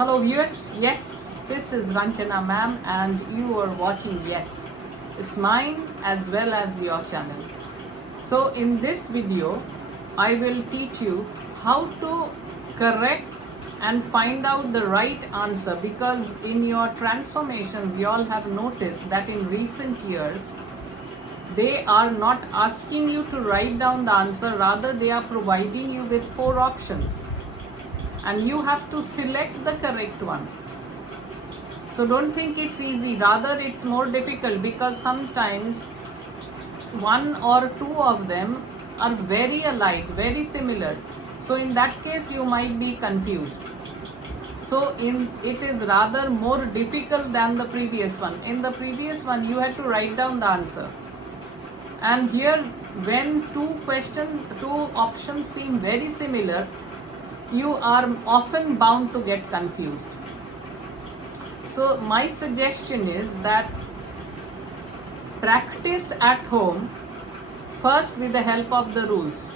Hello viewers, yes, this is Ranjana ma'am and you are watching Yes. It's mine as well as your channel. So in this video, I will teach you how to correct and find out the right answer, because in your transformations you all have noticed that in recent years they are not asking you to write down the answer, rather they are providing you with 4 options and you have to select the correct one. So don't think it's easy, rather it's more difficult, because sometimes one or two of them are very alike, very similar. So in that case you might be confused. So it is rather more difficult than the previous one. In the previous one you had to write down the answer. And here when two options seem very similar, you are often bound to get confused. So my suggestion is that practice at home first with the help of the rules,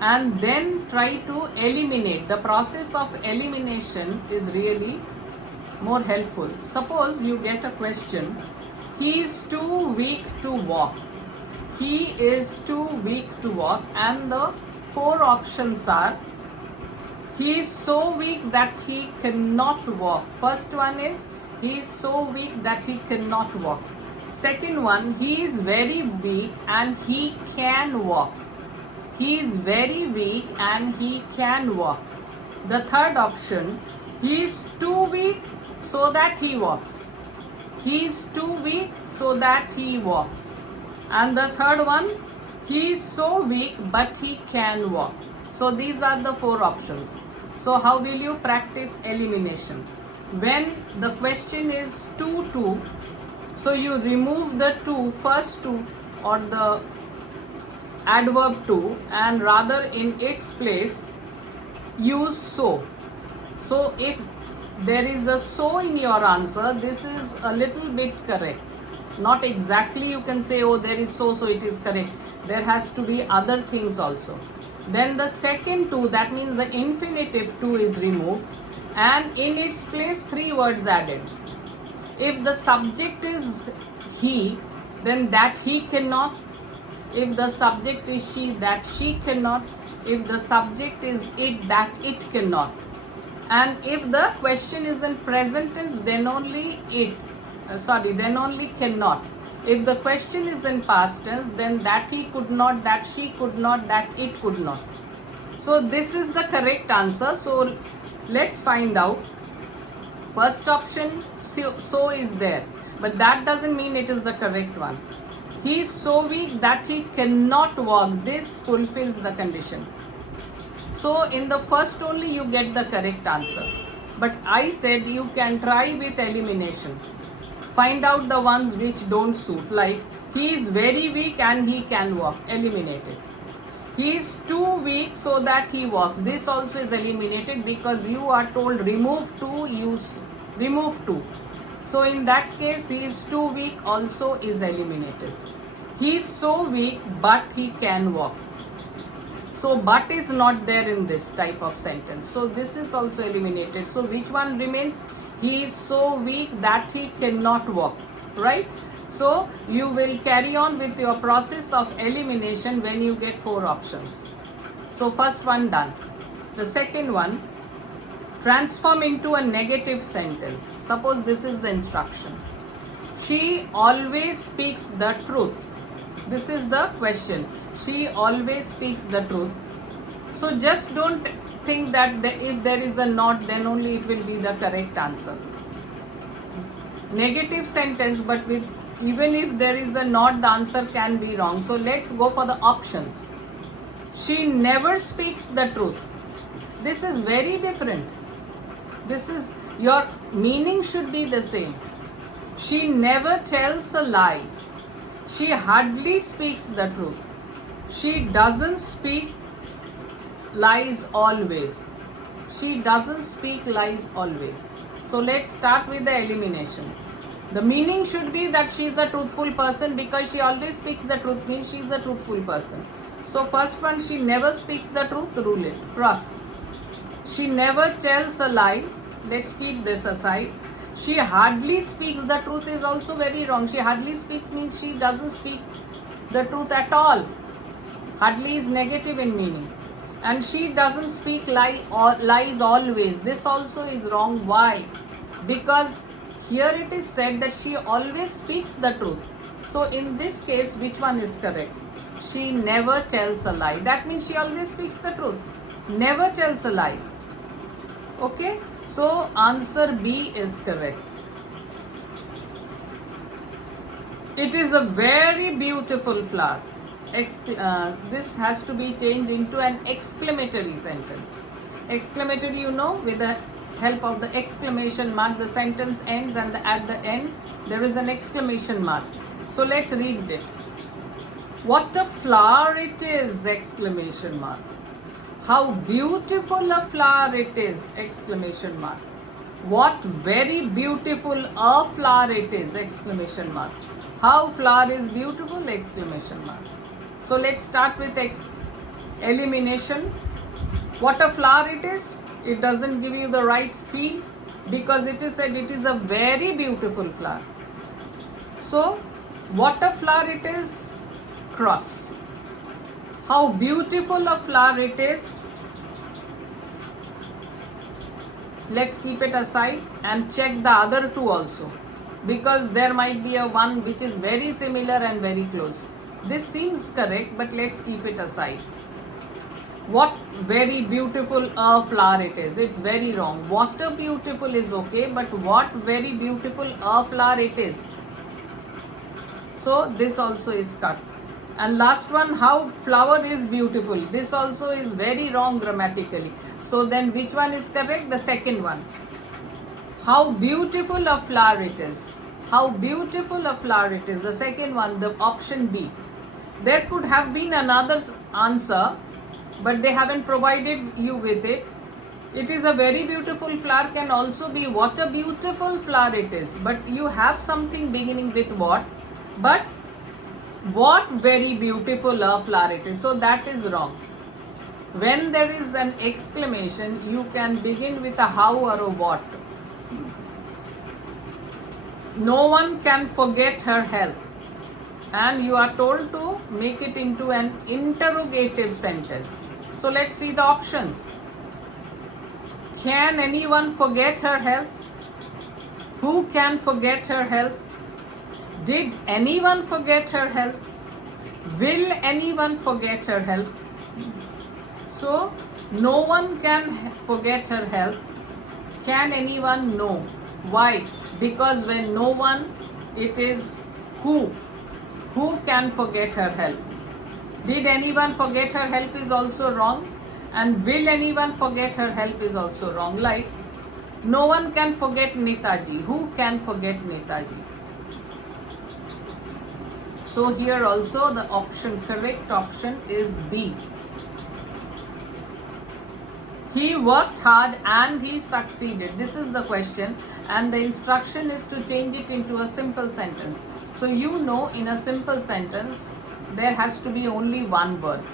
and then try to eliminate. The process of elimination is really more helpful. Suppose you get a question, he is too weak to walk. He is too weak to walk, and the 4 options are: he is so weak that he cannot walk. First one is, he is so weak that he cannot walk. Second one, he is very weak and he can walk. He is very weak and he can walk. The third option, he is too weak so that he walks. He is too weak so that he walks. And the third one, he is so weak but he can walk. So these are the 4 options. So how will you practice elimination? When the question is too, so you remove the first two or the adverb to, and rather in its place use so. So if there is a so in your answer, this is a little bit correct. Not exactly you can say, oh, there is so it is correct. There has to be other things also. Then the second to, that means the infinitive to, is removed and in its place 3 words added. If the subject is he, then that he cannot. If the subject is she, that she cannot. If the subject is it, that it cannot. And if the question is in present tense, then only then only cannot. If the question is in past tense, then that he could not, that she could not, that it could not. So this is the correct answer. So let's find out. First option, so is there, but that doesn't mean it is the correct one. He is so weak that he cannot walk. This fulfills the condition. So in the first only you get the correct answer. But I said you can try with elimination. Find out the ones which don't suit, like he is very weak and he can walk, eliminated. He is too weak so that he walks. This also is eliminated because you are told remove to, use remove to. So in that case, he is too weak also is eliminated. He is so weak but he can walk. So but is not there in this type of sentence. So this is also eliminated. So which one remains? He is so weak that he cannot walk, right? So you will carry on with your process of elimination when you get 4 options. So first one done. The second one, transform into a negative sentence. Suppose this is the instruction. She always speaks the truth. This is the question. She always speaks the truth. So just don't think that if there is a not, then only it will be the correct answer. Negative sentence, but with even if there is a not, the answer can be wrong. So let's go for the options. She never speaks the truth. This is very different. This is, your meaning should be the same. She never tells a lie. She hardly speaks the truth. She doesn't speak lies always. She doesn't speak lies always. So let's start with the elimination. The meaning should be that she is a truthful person, because she always speaks the truth means she is a truthful person. So first one, she never speaks the truth, rule it. Cross. She never tells a lie. Let's keep this aside. She hardly speaks the truth is also very wrong. She hardly speaks means she doesn't speak the truth at all. Hardly is negative in meaning. And she doesn't speak lies always. This also is wrong. Why? Because here it is said that she always speaks the truth. So in this case, which one is correct? She never tells a lie. That means she always speaks the truth. Never tells a lie. Okay? So answer B is correct. It is a very beautiful flower. This has to be changed into an exclamatory sentence. Exclamatory, you know, with the help of the exclamation mark, the sentence ends and at the end there is an exclamation mark. So let's read it. What a flower it is! Exclamation mark. How beautiful a flower it is! Exclamation mark. What very beautiful a flower it is! Exclamation mark. How flower is beautiful! Exclamation mark. So let's start with elimination. What a flower it is! It doesn't give you the right feel because it is said it is a very beautiful flower. So what a flower it is! Cross. How beautiful a flower it is! Let's keep it aside and check the other two also, because there might be a one which is very similar and very close. This seems correct, but let's keep it aside. What very beautiful a flower it is! It's very wrong. What a beautiful is okay, but what very beautiful a flower it is. So this also is cut. And last one, how flower is beautiful. This also is very wrong grammatically. So then which one is correct? The second one. How beautiful a flower it is. How beautiful a flower it is. The second one, the option B. There could have been another answer, but they haven't provided you with it. It is a very beautiful flower can also be what a beautiful flower it is. But you have something beginning with what. But what very beautiful a flower it is. So that is wrong. When there is an exclamation, you can begin with a how or a what. No one can forget her health. And you are told to make it into an interrogative sentence. So let's see the options. Can anyone forget her health? Who can forget her health? Did anyone forget her health? Will anyone forget her health? So, no one can forget her health. Can anyone? No. Why? Because when no one, it is who. Who can forget her health? Did anyone forget her health is also wrong. And will anyone forget her health is also wrong. Like, no one can forget Netaji. Who can forget Netaji? So here also the correct option is B. He worked hard and he succeeded. This is the question, and the instruction is to change it into a simple sentence. So you know, in a simple sentence there has to be only one verb.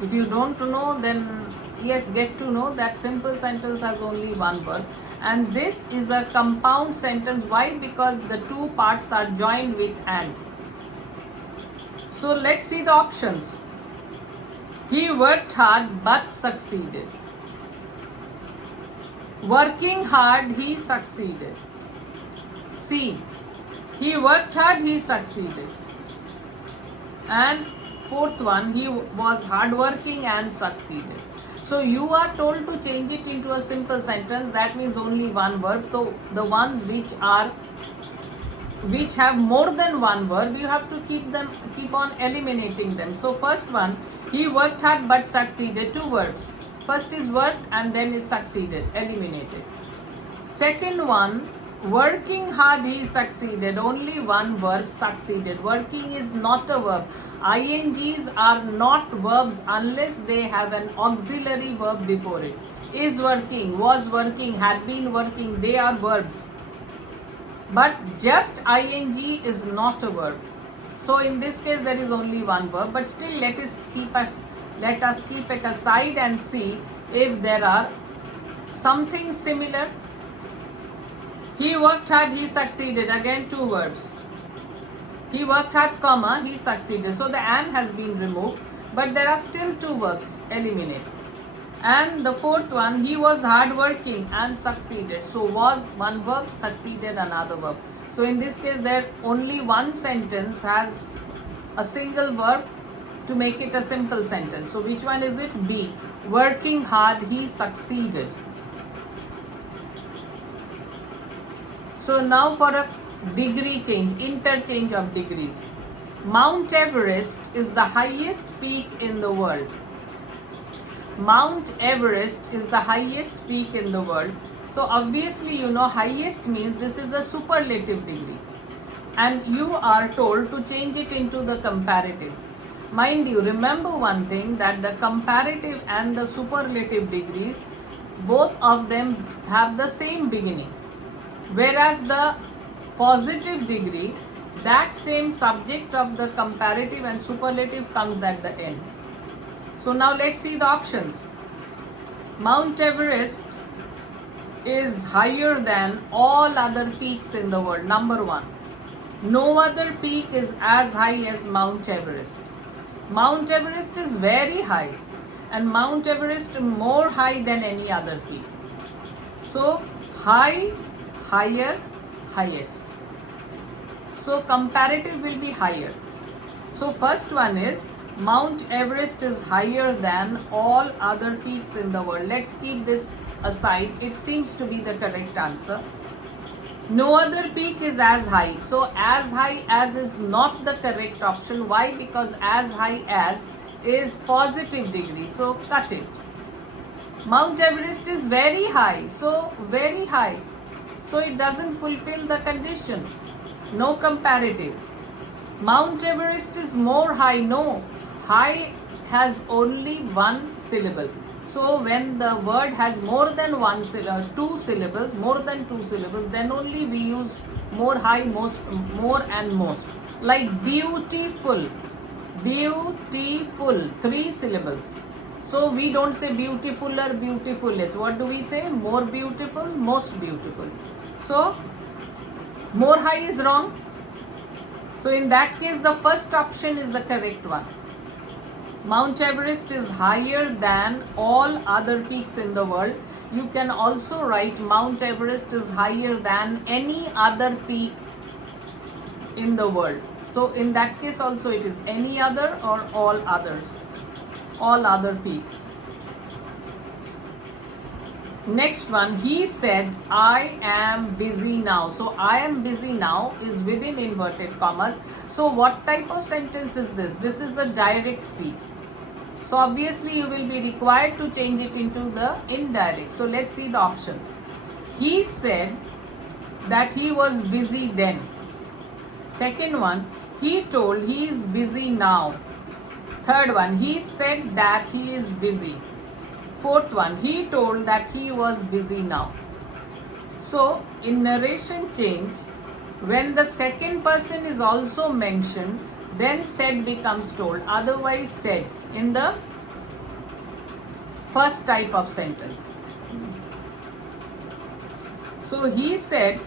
If you don't know, then yes, get to know that simple sentence has only one verb. And this is a compound sentence. Why? Because the two parts are joined with and. So let's see the options. He worked hard but succeeded. Working hard, he succeeded. C. He worked hard, he succeeded. And fourth one, he was hardworking and succeeded. So you are told to change it into a simple sentence. That means only one verb. So the ones which have more than one verb, you have to keep on eliminating them. So first one, he worked hard but succeeded. Two verbs. First is worked and then is succeeded. Eliminated. Second one, working hard, he succeeded. Only one verb, succeeded. Working is not a verb. INGs are not verbs unless they have an auxiliary verb before it. Is working, was working, had been working, they are verbs. But just ING is not a verb. So in this case there is only one verb, but still let Let us keep it aside and see if there are something similar. He worked hard, he succeeded. Again, two verbs. He worked hard, comma, he succeeded. So the and has been removed, but there are still two verbs. Eliminate. And the fourth one, he was hardworking and succeeded. So was one verb, succeeded another verb. So in this case, there only one sentence has a single verb to make it a simple sentence. So which one is it? B. Working hard, he succeeded. So now for a degree change, interchange of degrees. Mount Everest is the highest peak in the world. Mount Everest is the highest peak in the world. So obviously, you know, highest means this is a superlative degree. And you are told to change it into the comparative. Mind you, remember one thing, that the comparative and the superlative degrees, both of them have the same beginning. Whereas the positive degree, that same subject of the comparative and superlative comes at the end. So now let's see the options. Mount Everest is higher than all other peaks in the world. Number one. No other peak is as high as Mount Everest. Mount Everest is very high, and Mount Everest more high than any other peak. So high, higher, highest. So comparative will be higher. So first one is Mount Everest is higher than all other peaks in the world. Let's keep this aside. It seems to be the correct answer. No other peak is as high. So as high as is not the correct option. Why? Because as high as is positive degree. So cut it. Mount Everest is very high. So very high. So it doesn't fulfill the condition. No comparative. Mount Everest is more high. No. High has only one syllable. So when the word has more than one syllable, two syllables, more than two syllables, then only we use more, high, most, more and most. Like beautiful, beautiful, three syllables. So we don't say beautifuler, beautifulest. What do we say? More beautiful, most beautiful. So more high is wrong. So in that case, the first option is the correct one. Mount Everest is higher than all other peaks in the world. You can also write Mount Everest is higher than any other peak in the world. So in that case also it is any other or all others, all other peaks. Next one, he said, I am busy now. So I am busy now is within inverted commas. So what type of sentence is this? This is a direct speech. So obviously you will be required to change it into the indirect. So let's see the options. He said that he was busy then. Second one, he told he is busy now. Third one, he said that he is busy. Fourth one, he told that he was busy now. So in narration change, when the second person is also mentioned, then said becomes told. Otherwise said in the first type of sentence. So he said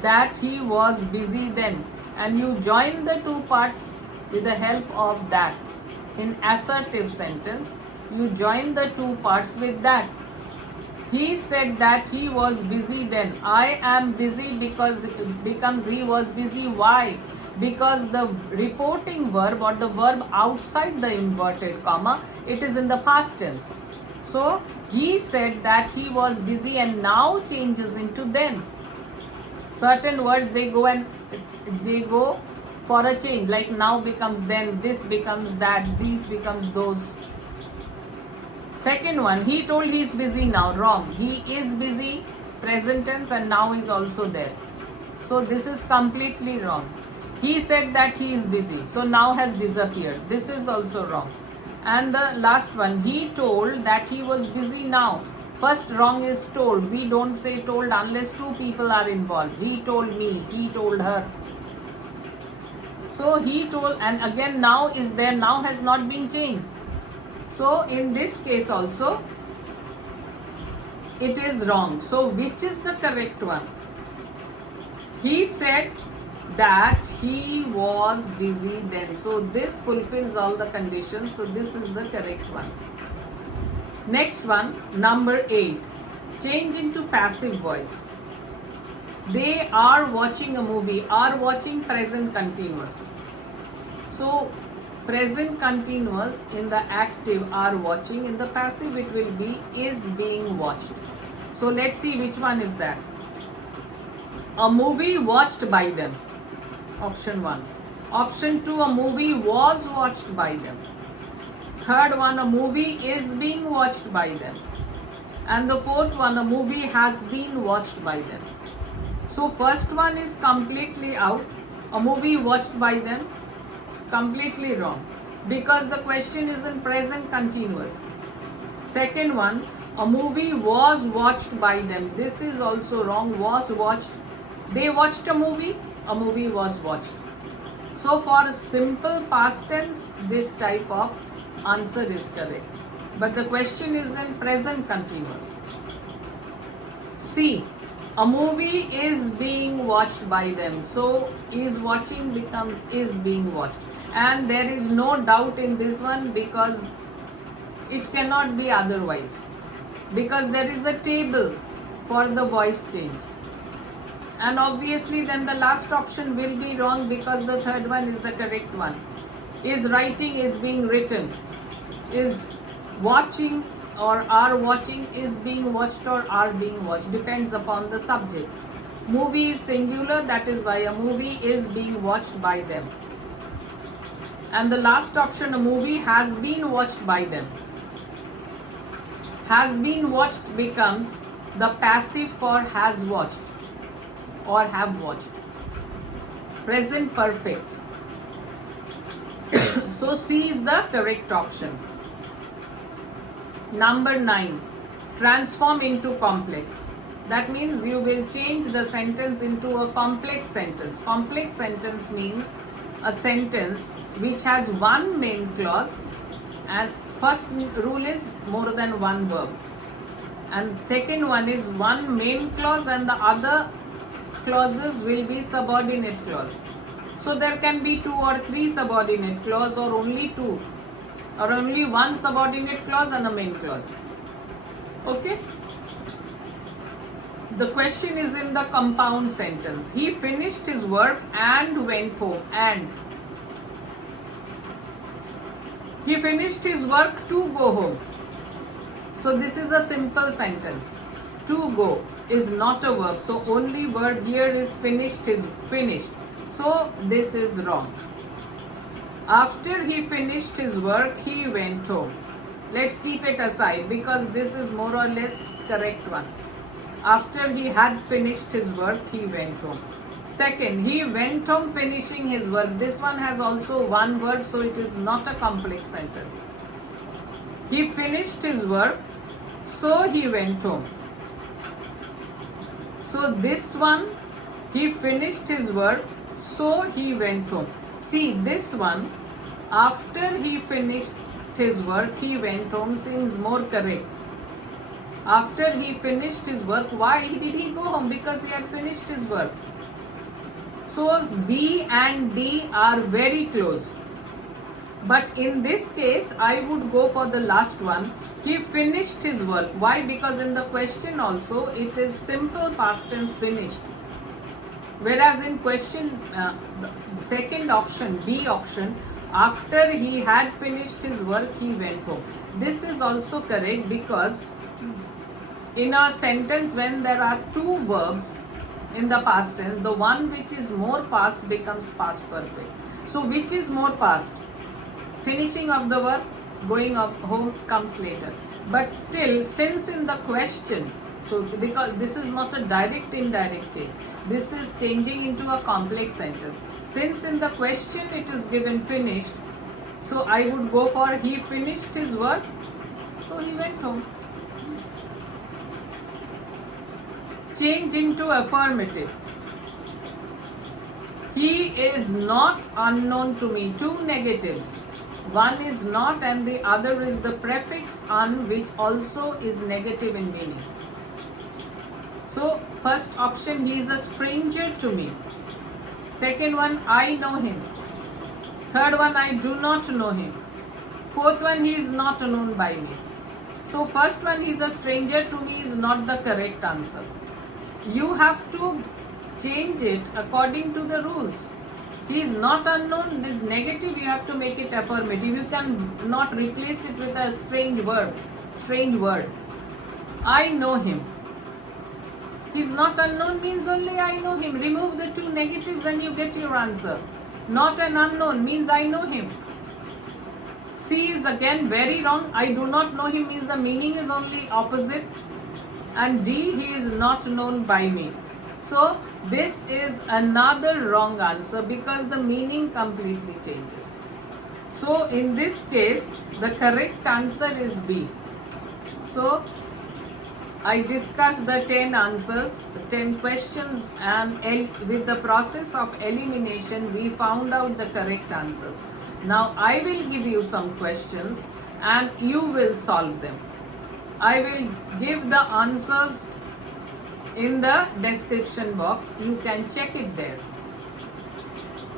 that he was busy then, and you join the two parts with the help of that. In assertive sentence, you join the two parts with that. He said that he was busy then. I am busy because it becomes he was busy. Why? Because the reporting verb or the verb outside the inverted comma, it is in the past tense. So he said that he was busy and now changes into then. Certain words they go for a change, like now becomes then, this becomes that, these becomes those. Second one, he told he is busy now. Wrong. He is busy, present tense, and now is also there. So this is completely wrong. He said that he is busy. So now has disappeared. This is also wrong. And the last one, he told that he was busy now. First wrong is told. We don't say told unless two people are involved. He told me, he told her. So he told, and again now is there, now has not been changed. So in this case also it is wrong. So which is the correct one? He said that he was busy then. So this fulfills all the conditions. So this is the correct one. Next one, number 8. Change into passive voice. They are watching a movie. Are watching present continuous. So present continuous in the active are watching. In the passive it will be is being watched. So let's see which one is that. A movie watched by them. Option 1. Option 2, a movie was watched by them. Third one, a movie is being watched by them. And the fourth one, a movie has been watched by them. So first one is completely out. A movie watched by them, completely wrong, because the question is in present continuous. Second one, a movie was watched by them. This is also wrong. Was watched. They watched a movie was watched. So for simple past tense, this type of answer is correct. But the question is in present continuous. C. A movie is being watched by them. So is watching becomes is being watched. And there is no doubt in this one because it cannot be otherwise. Because there is a table for the voice change. And obviously then the last option will be wrong because the third one is the correct one. Is writing is being written. Is watching or are watching is being watched or are being watched. Depends upon the subject. Movie is singular, that is why a movie is being watched by them. And the last option, a movie has been watched by them. Has been watched becomes the passive for has watched or have watched. Present perfect. So C is the correct option. Number 9. Transform into complex. That means you will change the sentence into a complex sentence. Complex sentence means a sentence which has one main clause, and first rule is more than one verb, and second one is one main clause and the other clauses will be subordinate clause. So there can be 2 or 3 subordinate clause or only 2 or only one subordinate clause and a main clause. Okay? The question is in the compound sentence. He finished his work and went home. And he finished his work to go home. So this is a simple sentence. To go is not a verb. So only word here is finished is finished. So this is wrong. After he finished his work, he went home. Let's keep it aside because this is more or less correct one. After he had finished his work, he went home. Second, he went home finishing his work. This one has also one verb, so it is not a complex sentence. He finished his work, so he went home. So this one, he finished his work, so he went home. See, this one, after he finished his work, he went home seems more correct. After he finished his work, why did he go home? Because he had finished his work. So B and D are very close. But in this case, I would go for the last one. He finished his work. Why? Because in the question also, it is simple past tense finished. Whereas in question, the second option, B option, after he had finished his work, he went home. This is also correct because in a sentence when there are 2 verbs in the past tense, the one which is more past becomes past perfect. So which is more past? Finishing of the work, going of home comes later. But still, since in the question, so because this is not a direct indirect change, this is changing into a complex sentence. Since in the question it is given finished, so I would go for he finished his work, so he went home. Change into affirmative. He is not unknown to me. 2 negatives. One is not and the other is the prefix un, which also is negative in meaning. So first option, he is a stranger to me. Second one, I know him. Third one, I do not know him. Fourth one, he is not known by me. So first one, he is a stranger to me, is not the correct answer. You have to change it according to the rules. He is not unknown, this negative, you have to make it affirmative. You can not replace it with a strange word. I know him. He is not unknown means only I know him. Remove the two negatives and you get your answer. Not an unknown means I know him. C is again very wrong. I do not know him means the meaning is only opposite. And D, he is not known by me. So this is another wrong answer because the meaning completely changes. So in this case, the correct answer is B. So I discussed the 10 answers, the 10 questions, and with the process of elimination, we found out the correct answers. Now I will give you some questions and you will solve them. I will give the answers in the description box. You can check it there.